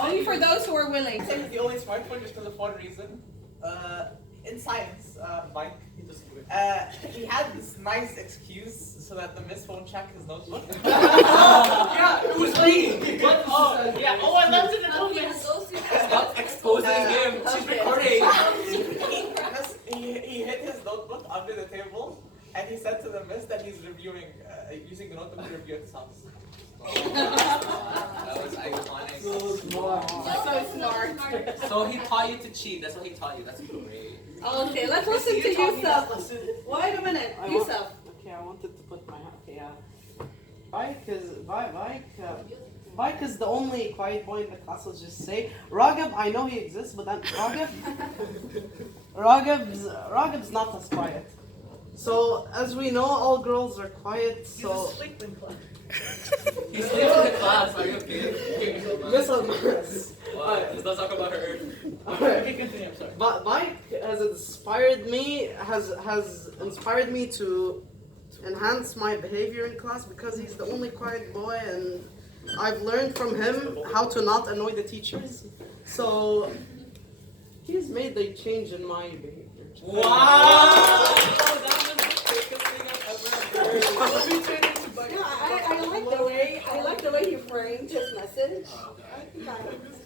Only for those who are willing. I'd say he's the only smart one just for the fun reason. In science, Mike, he had this nice excuse so that the miss won't check his notebook. Yeah, it was me. But, I left it in the comments. Stop exposing him. She's recording. He hid his notebook under the table, and he said to the miss that he's reviewing, using the notebook to review at his house. That was iconic. So smart. So he taught you to cheat. That's what he taught you. That's great. Okay, let's listen to Yusuf. Wait a minute, Yusuf. Okay, I wanted to put my hand. Okay, Bike is the only quiet boy in the class. Let's just say Ragib. I know he exists, but then Ragib's not as quiet. So as we know, all girls are quiet. So He sleeps in the class. Are you okay? Miss Almaris. Wow. Let's not talk about her. Okay, continue, I'm sorry. But Mike has inspired me to enhance my behavior in class because he's the only quiet boy, and I've learned from him how to not annoy the teachers. So he's made a change in my behavior. Wow! That was the quickest thing I've ever heard. I like the way he framed his message.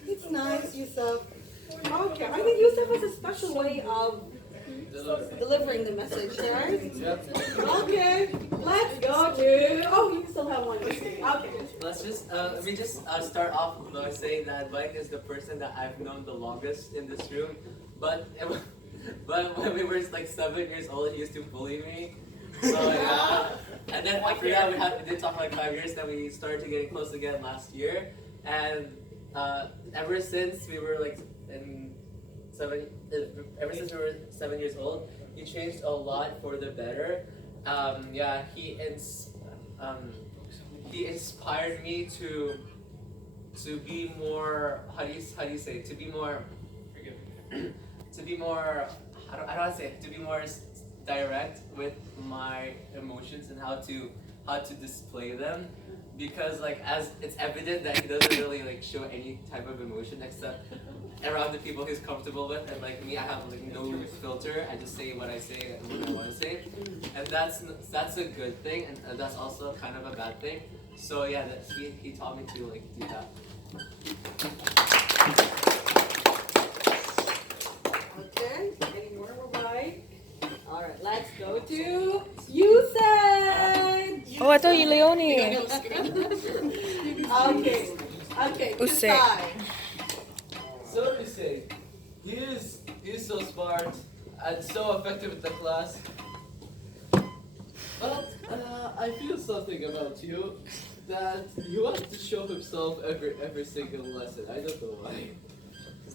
It's nice, Yusuf. Okay, I think Yusuf has a special way of delivering the message, right? Okay, let's go to. Oh, you still have one. Okay. Let me just start off by saying that Mike is the person that I've known the longest in this room. But when we were like 7 years old, he used to bully me. So yeah. And then after that, we did talk for like 5 years. Then we started to getting close again last year. And ever since we were like ever since we were 7 years old, he changed a lot for the better. He inspired me to be more. How do you say? To be more. To be more. I don't want to say it. To be more direct with my emotions and how to display them, because like as it's evident that he doesn't really like show any type of emotion except around the people he's comfortable with, and like me, I have like no filter. I just say what I say and what I want to say, and that's a good thing, and that's also kind of a bad thing. So yeah, he taught me to like do that. Okay, any more right? All right, let's go to Yusuf. Oh, I thought you Leonie. Okay, Usay. So to say, he's so smart and so effective in the class. But I feel something about you that he wants to show himself every single lesson. I don't know why.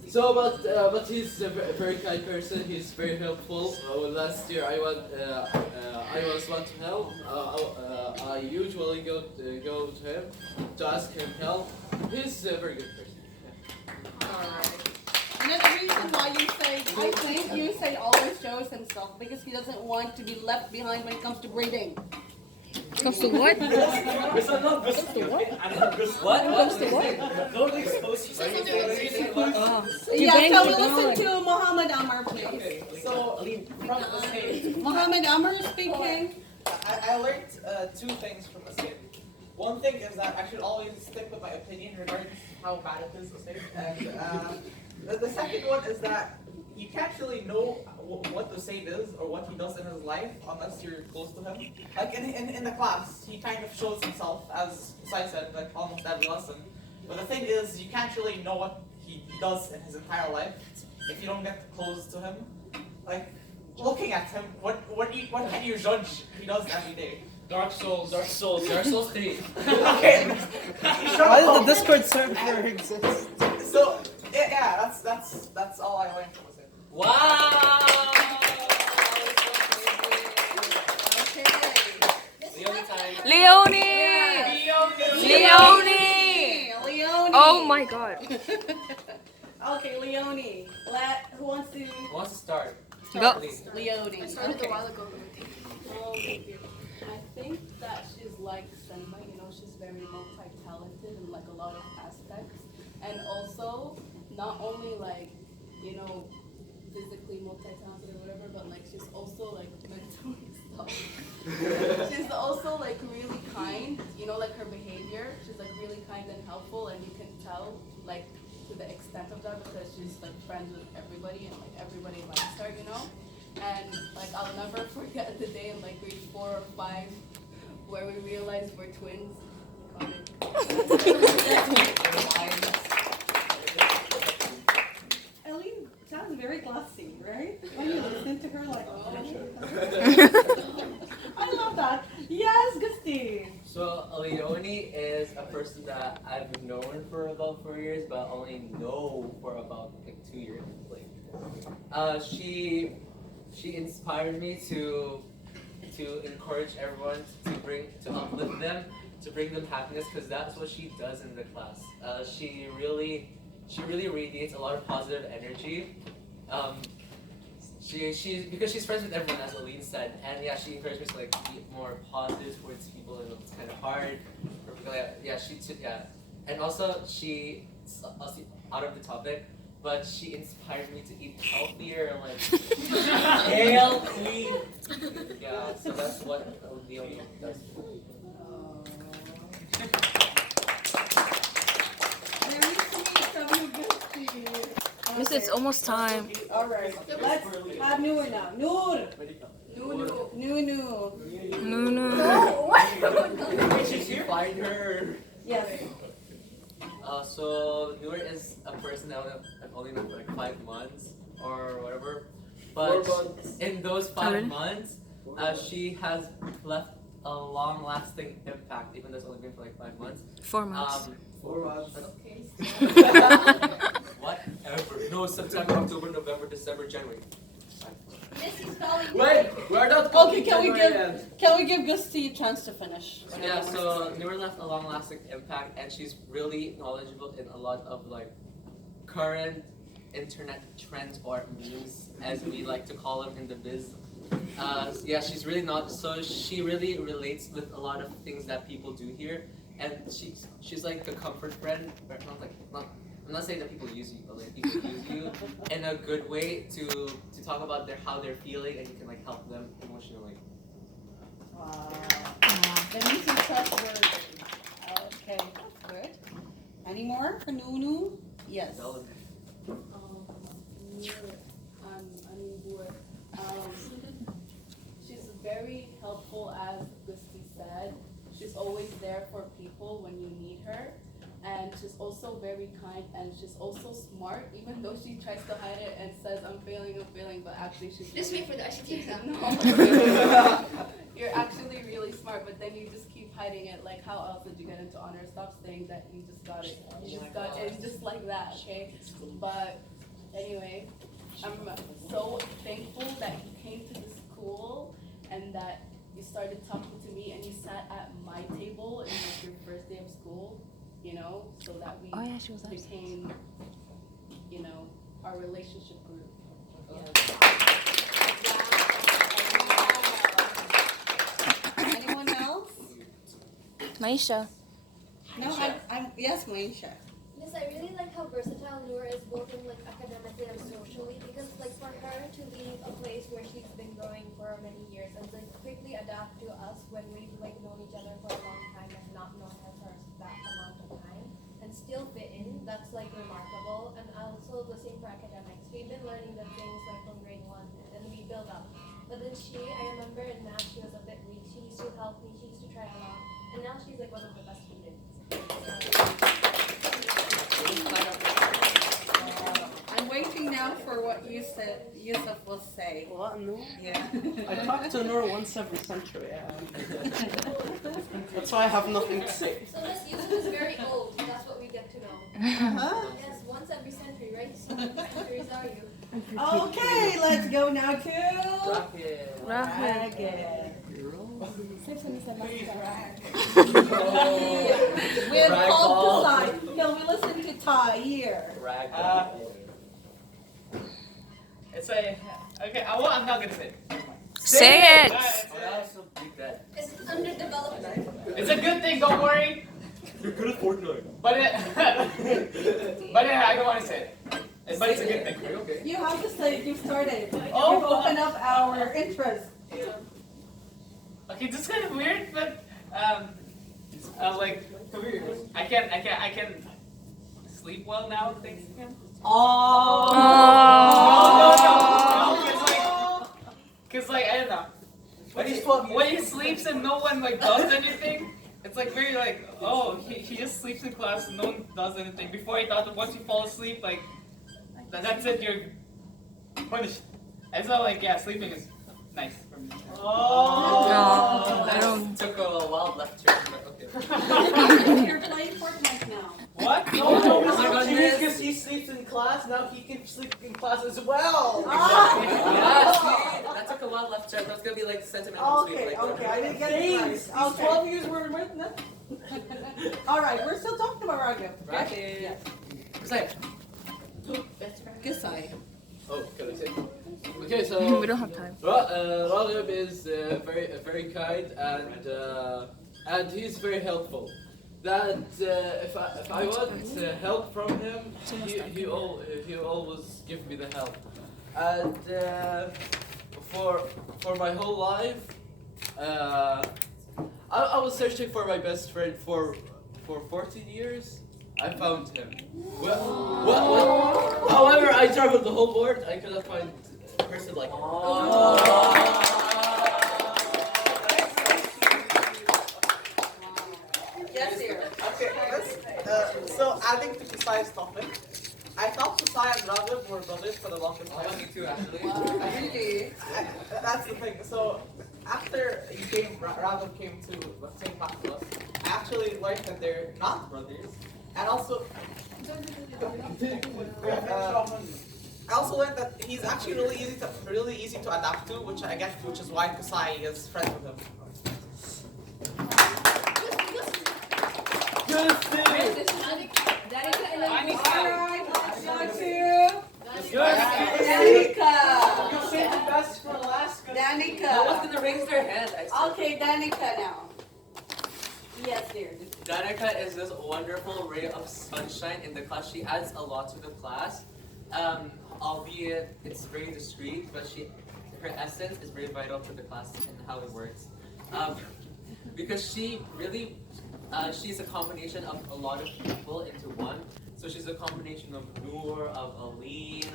So, but he's a very kind person. He's very helpful. Last year I was want to help. I usually go to him to ask him help. He's a very good person. Alright. Another reason why I think Yusei always shows himself because he doesn't want to be left behind when it comes to breeding. Comes to what? What? Comes to what? Don't expose yourself. Oh. Yeah, so we listen to Muhammad Amr, please. Okay, so from the stage, Muhammad Amr speaking. I learned two things from the stage. One thing is that I should always stick with my opinion regardless how bad it is, and the second one is that you can't really know what the Said is or what he does in his life unless you're close to him. Like in the class, he kind of shows himself, as Sai said, like almost every lesson. But the thing is, you can't really know what he does in his entire life if you don't get close to him. Like looking at him, what can you judge he does every day? Dark Souls 3. Okay. Why does the Discord server exist? So yeah, that's all I learned from the Said. Wow! Leonie! Leonie! Oh my god. Okay, Leonie. Who wants to? Who wants to start? Go. Please. Leonie. I started a while ago. Oh, thank you. I think that she's like Selma, she's very multi-talented in like a lot of aspects. and also not only like, you know, physically multi-talented or whatever, but like she's also like mentally stuff. She's also like really kind, you know, like her behavior. She's like really kind and helpful, and you can tell like to the extent of that because she's like friends with everybody and like everybody likes her, you know. And like I'll never forget the day in like grade 4 or 5 where we realized we're twins. Ellie sounds very classy, right? When you listen to her, like, oh. I love that. Yes, Gusti. So Leonie is a person that I've known for about 4 years, but only know for about like 2 years. Like, she inspired me to encourage everyone to uplift them, to bring them happiness, because that's what she does in the class. She really radiates a lot of positive energy. Because she's friends with everyone, as Aline said, and yeah, she encouraged me to like be more positive towards people, and it's kind of hard. And also she out of the topic, but she inspired me to eat healthier, like healthy. Yeah, so that's what Leonie does. Miss, it's almost time. All right, let's have Noor now. Noor. Nunu. No. Did you find her? Yes. So Noor is a person that I've only known for like 5 months or whatever, but 4 months. in those 5 months, she has left a long-lasting impact, even though it's only been for like 5 months. 4 months. 4 months. Okay. Whatever. No, September, October, November, December, January. Wait, we're not. Okay, can we give Gusti a chance to finish? Yeah, so Noor left a long-lasting impact, and she's really knowledgeable in a lot of like current internet trends or memes, as we like to call them in the biz. Yeah, she's really not. So she really relates with a lot of things that people do here, and she's like a comfort friend. But I'm not saying that people use you, but like people use you in a good way to talk about how they're feeling, and you can like help them emotionally. Wow. That means you're trustworthy. Okay, that's good. Any more for Nunu? Yes. She's very helpful, as Gusti said. She's always there for people when you need her. And she's also very kind, and she's also smart, even though she tries to hide it and says, I'm failing, but actually she's Just wait for the ICT exam. No. You're actually really smart, but then you just keep hiding it. Like, how else did you get into honor? Stop saying that you just got it. You just got it just like that, okay? But anyway, I'm so thankful that you came to the school and that you started talking to me and you sat at my table in like your first day of school, you know, so that we She was absent. became, you know, our relationship grew. Anyone else? Maisha. No, I'm yes, Maisha. Yes, I really like how versatile Noor is both in like academically and socially, because like for her to leave a place where she's been growing for many years and to quickly adapt to us when we've like known each other for a long time and not known her for that amount of time and still fit in, that's like remarkable. And also the same for academics. We've been learning the things like from grade 1 and then we build up. But then I remember in math she was a bit weak. She used to help me, she used to try a lot. And now she's like one of the best students. I'm waiting now for what Yusuf will say. What? No? Yeah. I talk to Noor once every century. That's why I have nothing to say. So Miss Yusuf is very old, that's what we get to know. Uh-huh. Yes, once every century, right? So how many centuries are you? Okay, let's go now to Rocket. Ragged. We're We're called to side. Can we listen to Ty here? It's a okay. I'm not gonna say it. Say it. I also believe that. It's underdeveloped. It's a good thing. Don't worry. You're good at Fortnite. But it, but I don't want to say it. But it's a good thing. Okay. You have to say you started. Oh, You've opened up our interest. Okay, this is kind of weird, but like I can sleep well now thanks to him. Oh. No, cause like I don't know. When he sleeps and no one like does anything, it's like very like he just sleeps in class and no one does anything. Before I thought that once you fall asleep like that's it, you're punished. And so like yeah, sleeping is nice for me. That took a wild left turn, but okay. You're playing Fortnite now. What? No, my because he sleeps in class, now he can sleep in class as well. Yeah, see, that took a wild left turn, but it's gonna be like sentimental sweet. Okay, Like, okay, I didn't get it right. He's Okay. 12 years were right now. All right, we're still talking about Raghav. Right? Yes. Besides, Kisai. Oh, can I say? Okay, so We don't have time. Raghav is very kind and he's very helpful. That if I want help from him, he always give me the help. And for my whole life, I was searching for my best friend for 14 years. I found him. However, I traveled the whole world. I cannot find a person like him. Yes, dear. Okay, so adding to Kusai's topic, I thought Kusai and Raghav were brothers for the longest time. me too, actually. Really? That's the thing. So after Raghav came to same class to us, I actually learned that they're not brothers, and also I also learned that he's actually really easy to adapt to, which is why Kusai is friends with him. Good thing. All right, got you. Danica. You saved the best for last. No one's Danica. gonna raise their hand. I swear. Okay, Danica now. Yes, dear. Danica is this wonderful ray of sunshine in the class. She adds a lot to the class, albeit it's very discreet, but her essence is very vital to the class and how it works. Because she really, she's a combination of a lot of people into one. So she's a combination of Noor, of Aline,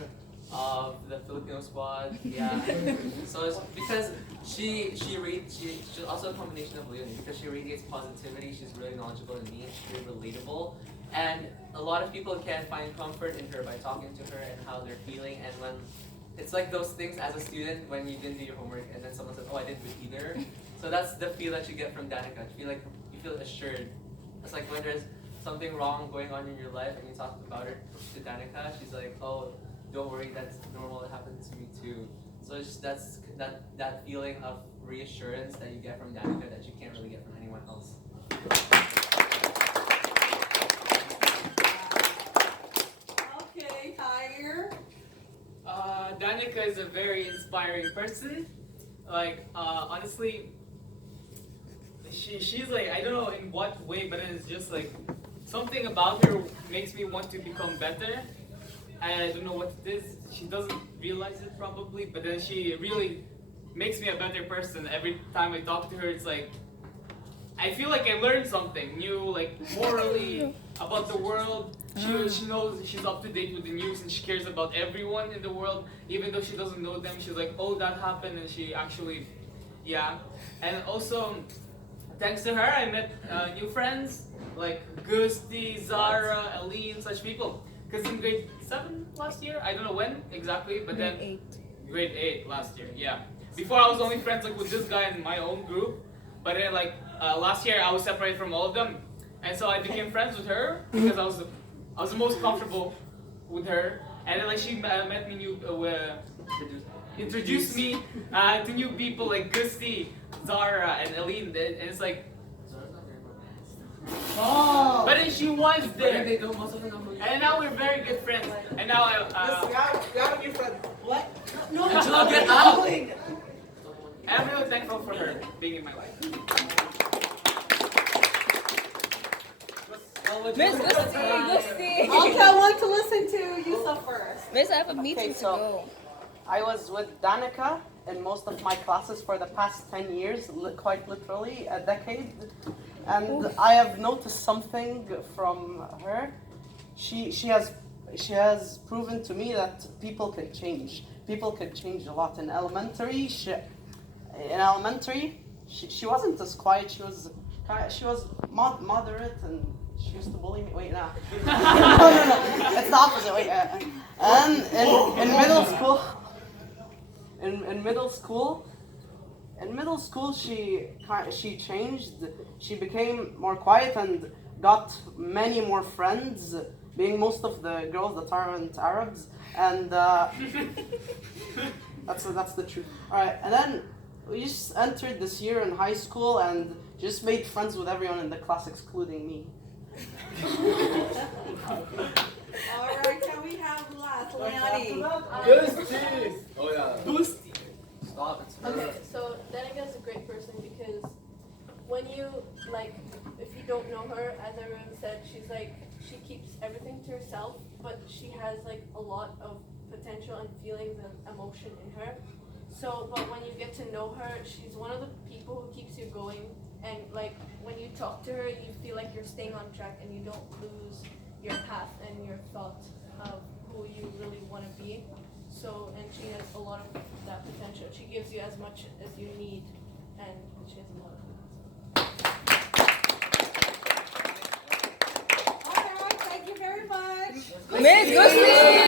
of the Filipino squad, yeah. So it's because she's also a combination of Leonie because she radiates positivity. She's really knowledgeable and neat. She's very relatable, and a lot of people can find comfort in her by talking to her and how they're feeling. And when it's like those things as a student when you didn't do your homework and then someone says, "Oh, I didn't do it either." So that's the feel that you get from Danica. You feel assured. It's like when there's something wrong going on in your life and you talk about it to Danica, she's like, "Oh, don't worry, that's normal, it happens to me too." So it's just that feeling of reassurance that you get from Danica that you can't really get from anyone else. Okay, Tyre. Danica is a very inspiring person. Like, honestly, she's like, I don't know in what way, but it's just like, something about her makes me want to become better. I don't know what it is. She doesn't realize it probably, but then she really makes me a better person. Every time I talk to her, it's like, I feel like I learned something new, like morally about the world. She knows she's up to date with the news and she cares about everyone in the world, even though she doesn't know them. She's like, "Oh, that happened," and she actually, yeah. And also, thanks to her, I met new friends like Gusti, Zara, Aline, such people. Because in grade 7 last year, I don't know when exactly, but then grade 8 last year, yeah. Before I was only friends like with this guy in my own group, but then like last year I was separated from all of them, and so I became friends with her because I was the most comfortable with her, and then like she met me introduced me to new people like Gusti, Zara, and Aline, and it's like. Oh. But then she was there, They don't most of them know who you and now we're very good friends. And now We have a new friend. What? No, Angela, get out! I'm really thankful for her being in my life. Miss Gusti. Okay, I want to listen to Yusuf first. Miss, I have a meeting to so- go. I was with Danica in most of my classes for the past 10 years, quite literally a decade. And I have noticed something from her. She has proven to me that people can change. People can change a lot. In elementary, she wasn't as quiet. She was moderate, and she used to bully me. Wait, no. No. It's the opposite. Wait. And in middle school. In middle school, she changed. She became more quiet and got many more friends, being most of the girls that aren't Arabs, and that's the truth. All right, and then we just entered this year in high school and just made friends with everyone in the class, excluding me. All right, can we have last, Leonie? Gusti. Oh yeah. Boosty. Stop it. Okay, so Danica is a great person because when you, like, if you don't know her, as everyone said, she's like, she keeps everything to herself, but she has like a lot of potential and feelings and emotion in her. So, but when you get to know her, she's one of the people who keeps you going, and like when you talk to her, you feel like you're staying on track and you don't lose your path and your thought of who you really want to be. So, and she has a lot of that potential. She gives you as much as you need, and she has a lot of All right, thank you very much. Miss Gusti.